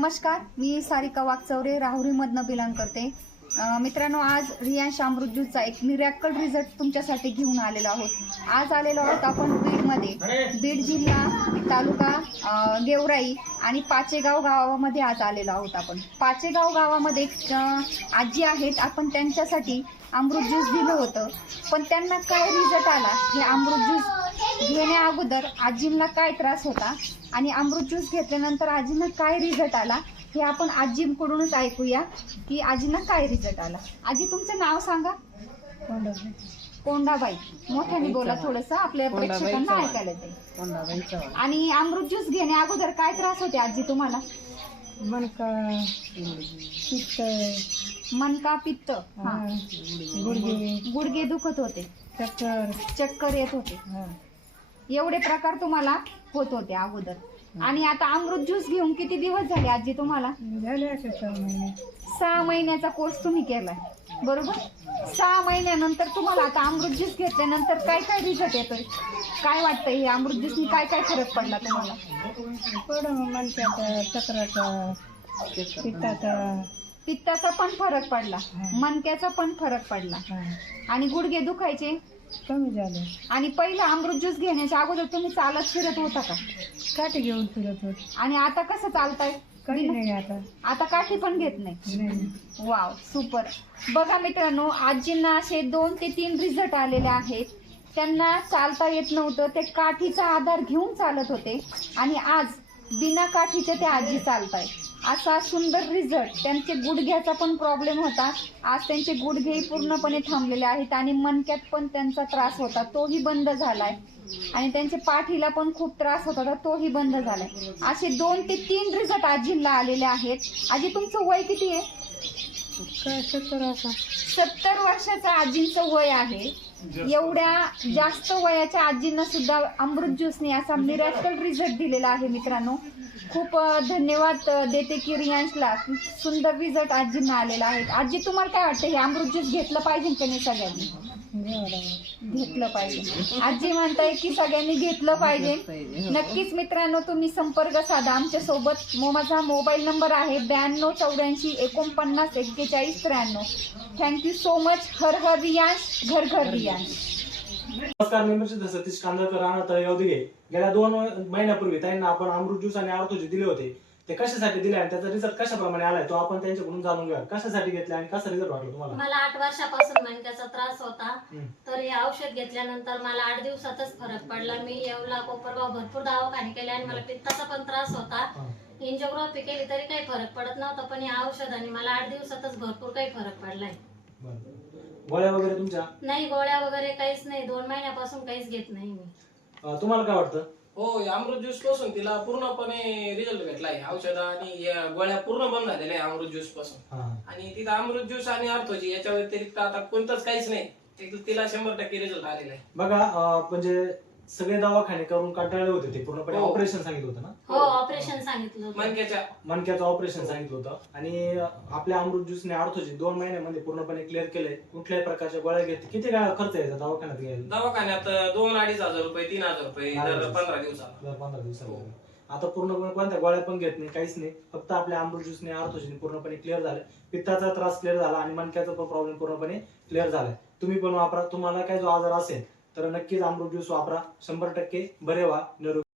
नमस्कार, मी सारिका वाकचौरे राहुरीमधनं बिलॉंग करते. मित्रांनो, आज रियांश अमृत ज्यूसचा एक मिरॅकल रिझल्ट तुमच्यासाठी घेऊन आलेलो आहोत. आज आलेलो आहोत आपण बीडमध्ये. बीड जिल्हा, तालुका गेवराई आणि पाचेगाव गावामध्ये आज आलेलो आहोत आपण. पाचेगाव गावामध्ये आजी आहेत. आपण त्यांच्यासाठी अमृत ज्यूस दिलं होतं, पण त्यांना काय रिझल्ट आला हे अमृत ज्यूस घेण्या अगोदर आजींना काय त्रास होता आणि अमृत ज्यूस घेतल्यानंतर आजींना काय रिझल्ट आला हे आपण आजींकडूनच ऐकूया की आजींना काय रिझल्ट आला. आजी, तुमचं नाव सांगा. कोंडाबाई. मोठ्याने बोला थोडंसं, आपल्या प्रेक्षकांना ऐकायला येते. आणि अमृत ज्यूस घेण्या अगोदर काय त्रास होते आजी तुम्हाला? मनका पित्त, गुडघे दुखत होते, चक्कर येत होते, एवढे प्रकार तुम्हाला होत होते अगोदर. आणि आता अमृत ज्यूस घेऊन किती दिवस झाले आजी तुम्हाला? झाले 6 महिन्याचा कोर्स तुम्ही केलाय, बरोबर? 6 महिन्यानंतर तुम्हाला आता अमृत ज्यूस घेतल्यानंतर काय काय रिझल्ट येतोय? काय वाटतंय हे अमृत ज्यूसनी काय काय फरक पडला तुम्हाला? चक्राचा, पित्ताचा पण फरक पडला, मणक्याचा पण फरक पडला, आणि गुडघे दुखायचे कमी झाले. आणि पहिला अमृत ज्यूस घेण्याच्या अगोदर तुम्ही चालत फिरत होता का? काठी घेऊन फिरत होत. आणि आता कसं चालताय? काही नाही आता काठी पण घेत नाही. Wow, super. बघा मित्रांनो, आजींना असे 2 ते 3 रिझल्ट आलेले आहेत. त्यांना चालता येत नव्हतं, ते काठीचा आधार घेऊन चालत होते आणि आज बिना काठीचे ते आजी चालताय. असा सुंदर रिझल्ट. त्यांचे गुडघ्याचा पण प्रॉब्लेम होता, आज त्यांचे गुडघे पूर्णपणे थांबलेले आहेत आणि मणक्यात पण त्यांचा त्रास होता, तोही बंद झालाय. आणि त्यांच्या पाठीला पण खूप त्रास होता, तर तोही बंद झालाय. असे 2 ते 3 रिझल्ट आजींना आलेले आहेत. आजी, तुमचं वय किती आहे? 70 वर्षाचं आजींचं वय आहे. एवढ्या जास्त वयाच्या आजींना सुद्धा अमृत ज्यूसने असा मिरॅकल रिझल्ट दिलेला आहे. मित्रांनो, खूप धन्यवाद देते की रियांशला सुंदर रिझल्ट आजींना आलेला आहे. आजी, तुम्हाला काय वाटतं, हे अमृत ज्यूस घेतलं पाहिजे की नाही? सगळ्यांनी घेतलं पाहिजे. आजी म्हणताय की सगळ्यांनी घेतलं पाहिजे. नक्कीच मित्रांनो, तुम्ही संपर्क साधा आमच्या सोबत. माझा मोबाईल नंबर आहे 92 84 49 41 93. Thank you so much. हर हर रियांश, घर घर रियांश. नमस्कार, मी सतीश कांदळकर, राहणार तळेगाव दिघे. गेल्या 2 महिन्यापूर्वी त्यांना आपण अमृत ज्यूस आणि आर्थो दिले होते. ते कशासाठी दिले आणि त्याचा रिझल्ट कशाप्रमाणे आलाय तो आपण त्यांच्याकडून जाणून घेऊया. कशासाठी घेतले आणि कसा रिझल्ट वाटला तुम्हाला? मला 8 वर्षापासून मणक्याचा त्रास होता, तर हे औषध घेतल्यानंतर मला 8 दिवसातच फरक पडला. मी येवला, कोपरगाव भरपूर दवाखाने केले आणि मला पित्ताचा पण त्रास होता. एंजिओग्राफी केली तरी काही फरक पडत नव्हता, पण या औषधाने मला 8 दिवसातच भरपूर काही फरक पडलाय. गोळ्या वगैरे तुमच्या? नाही, गोळ्या वगैरे काहीच नाही. 2 महिन्यापासून काहीच घेत नाही मी. तुम्हाला काय वाटतं? हो, अमृत ज्यूस पासून तिला पूर्णपणे रिझल्ट भेटलाय. औषध आणि गोळ्या पूर्ण बंद झालेल्या आहे अमृत ज्यूस पासून. आणि तिथं अमृत ज्यूस आणि अर्थोजी याच्या व्यतिरिक्त आता कोणतंच काहीच नाही. तिला 100% रिझल्ट आलेला आहे. बघा, म्हणजे सगळे दवाखाने करून कंटाळले होते. ते पूर्णपणे ऑपरेशन सांगितलं होतं ना? हो, ऑपरेशन सांगितलं होतं. मणक्याचं ऑपरेशन सांगितलं होतं. आणि आपल्या अमृत ज्यूसने अर्थोजी 2 महिन्यामध्ये पूर्णपणे क्लिअर केलंय. कुठल्याही प्रकारच्या गोळ्या घेतली. किती काय खर्च यायचा दवाखान्यात घ्यायला? दवाखान्यात 2-2.5 हजार रुपये, 3 हजार रुपये दर 15 दिवसाला. आता पूर्णपणे कोणत्या गोळ्या पण घेत नाही, काहीच नाही. फक्त आपल्या अमृत ज्यूसने अर्थोजी पूर्णपणे क्लिअर झाले. पित्ताचा त्रास क्लिअर झाला आणि मणक्याचा पण प्रॉब्लेम पूर्णपणे क्लिअर झालाय. तुम्ही पण वापरा. तुम्हाला काय जो आजार असेल तर नक्कीच अमृत ज्यूस वापरा. 100% बरे व्हा. निरोगी